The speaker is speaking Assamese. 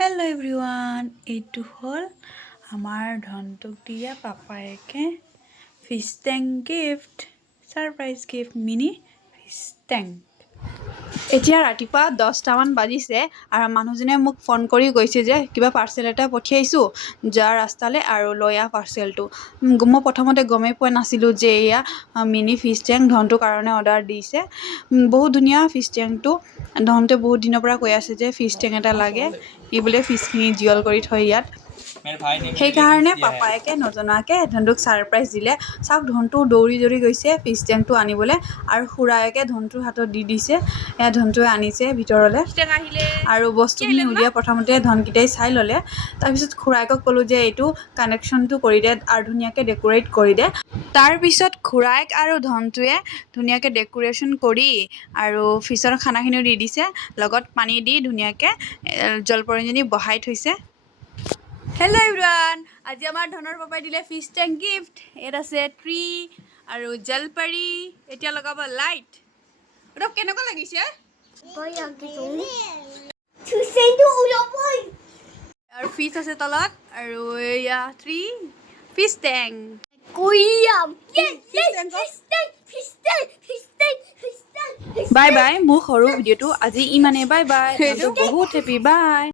Hello everyone, এইটো হল আমাৰ ধনটোক দিয়া পাপায়েকে fish tank gift surprise gift mini fish tank এতিয়া ৰাতিপুৱা 10টা মান বাজিছে আৰু মানুহজনে মোক ফোন কৰি কৈছে যে কিবা পাৰ্সেল এটা পঠিয়াইছো যা ৰাস্তালে আৰু লয়া পাৰ্সেলটো মই প্ৰথমতে গমেই পোৱা নাছিলো যে এয়া মিনি ফিশ টেংক ধনটোৰ কাৰণে অৰ্ডাৰ দিছে বহুত ধুনীয়া ফিশ টেংকটো ধনতে বহুত দিনৰ পৰা কৈ আছে যে ফিশ টেংক এটা লাগে ই বোলে ফিশখিনি জিয়ল কৰি থৈ ইয়াত সেইকাৰণে পাপায়েকে নজনাকে ধনটোক সাৰপ্ৰাইজ দিলে চাওক ধনটো দৌৰি দৌৰি গৈছে ফিশ টেংকটো আনিবলৈ আৰু খুৰায়েকে ধনটোৰ হাতত দি দিছে এয়া ধনটোৱে আনিছে ভিতৰলে আৰু বস্তুখিনি উলিয়াই প্ৰথমতে ধনকিটাই চাই ল'লে তাৰপিছত খুৰায়েকক ক'লো যে এইটো কানেকশ্যনটো কৰি দে আৰু ধুনীয়াকৈ ডেকোৰেট কৰি দে তাৰপিছত খুৰায়েক আৰু ধনটোৱে ধুনীয়াকৈ ডেকোৰেশ্যন কৰি আৰু ফিছৰ খানাখিনিও দি দিছে লগত পানী দি ধুনীয়াকৈ জলপৰিজনী বহাই থৈছে হেল্ল' এভৰিৱান আজি আমাৰ ধনৰ পাপাই দিলে ফিশ টেংক গিফ্ট ইয়াত আছে ট্ৰি আৰু জলপৰি এতিয়া লগাব লাইট ৰব কেনেকুৱা লাগিছে আৰু ফিছ আছে তলত আৰু এয়া tree fish tank bye bye মোৰ সৰু ভিডিঅ'টো আজি ইমানে বাই বাই বহুত হেপী বাই